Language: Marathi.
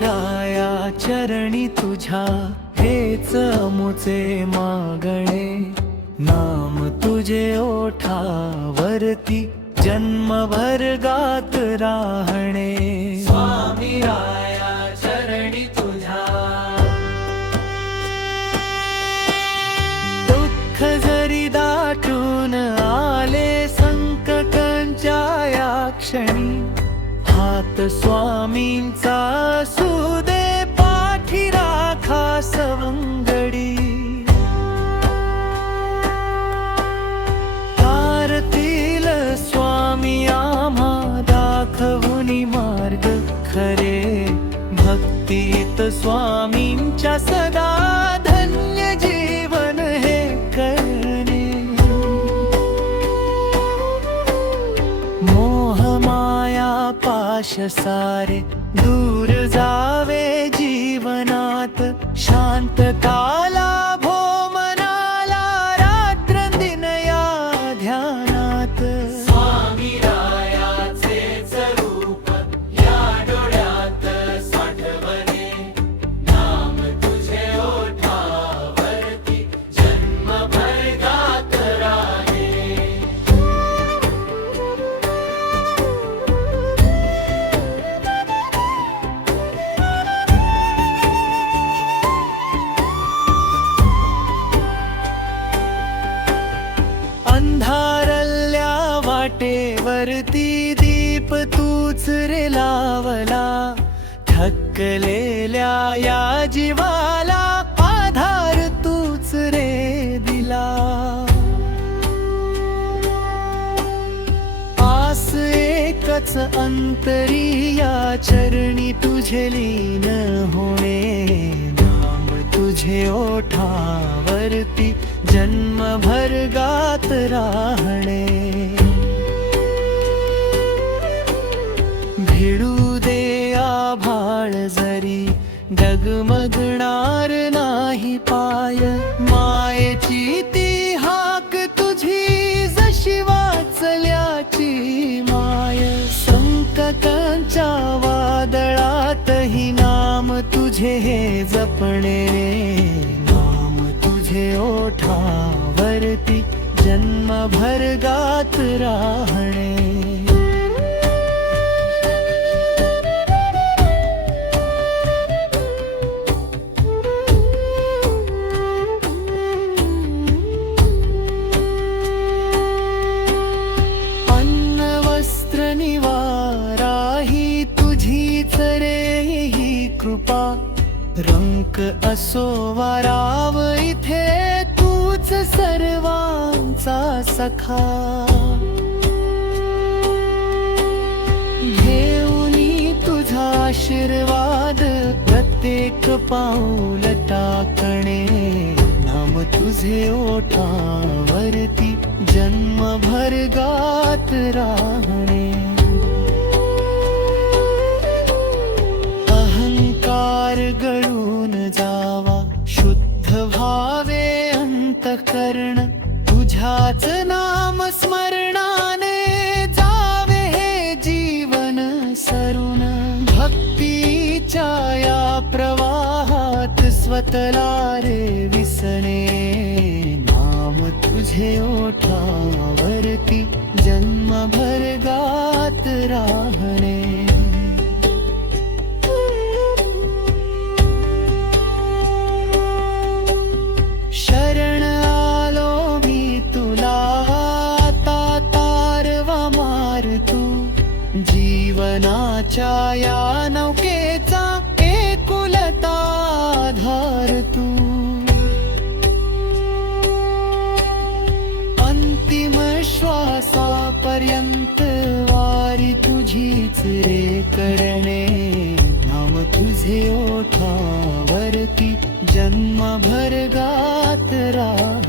राया चरणी तुझ्या हेच मुचे मागणे, नाम तुझे ओठावरती जन्मभर गात राहणे। स्वामी राया चरणी तुझ्या दुःख जरी दाटून आले संकटांच्या या क्षणी, हात स्वामींचा असू दे पाठी राखा सवंगडी। तारतील स्वामी आम्हा दाखवूनी मार्ग खरे, भक्तीत स्वामींच्या सदा धन्य जीवन हे करणे। मोह माया पाश सारे दूर जावे जीवनात, शांतता लाभो मनाला रात्रंदिन या ध्यानात। स्वामी रायाचेच रूप या डोळ्यात साठवणे, नाम तुझे ओठावरती जन्मभर गात राहे। अंधारल्या वाटेवरती दीप तूच रे लावला, थकलेल्या या जीवाला आधार तूच रे दिला। आस एकच अंतरी या चरणी तुझे लीन होणे, नाम तुझे ओठावरती जन्मभर गात राहणे। भिडू दे आभाळ जरी डगमगणार नाही पाय, मायेची ती हाक तुझी जशी वाचल्याची माय। संकटांच्या वादळातही नाम तुझे हे जपणे, नाम तुझे ओठावरती जन्मभर गात राहणे। अन्न वस्त्र निवारा ही तुझीच रे ही कृपा, रंक असो वाराव इथे तूच सर्वांचा सखा। घेऊनी तुझा आशीर्वाद प्रत्येक पाऊल टाकणे, नाम तुझे ओठावरती जन्मभर गात राहणे। अहंकार गळून जावा शुद्ध व्हावे अंतःकरण, तुझ्याच नाम स्मरणाने जावे हे जीवन सरून। भक्तीच्या या प्रवाहात स्वतःला रे विसणे, नाम तुझे ओठावरती जन्मभर गात राहणे। शरण आलो मी तुला आता तारवा मार तू, जीवनाच्या या नौकेचा एकुलता आधार तू। अंतिम श्वासापर्यंत वारी तुझीच रे करणे, नाम तुझे ओठावरती जन्मभर गात राहणे।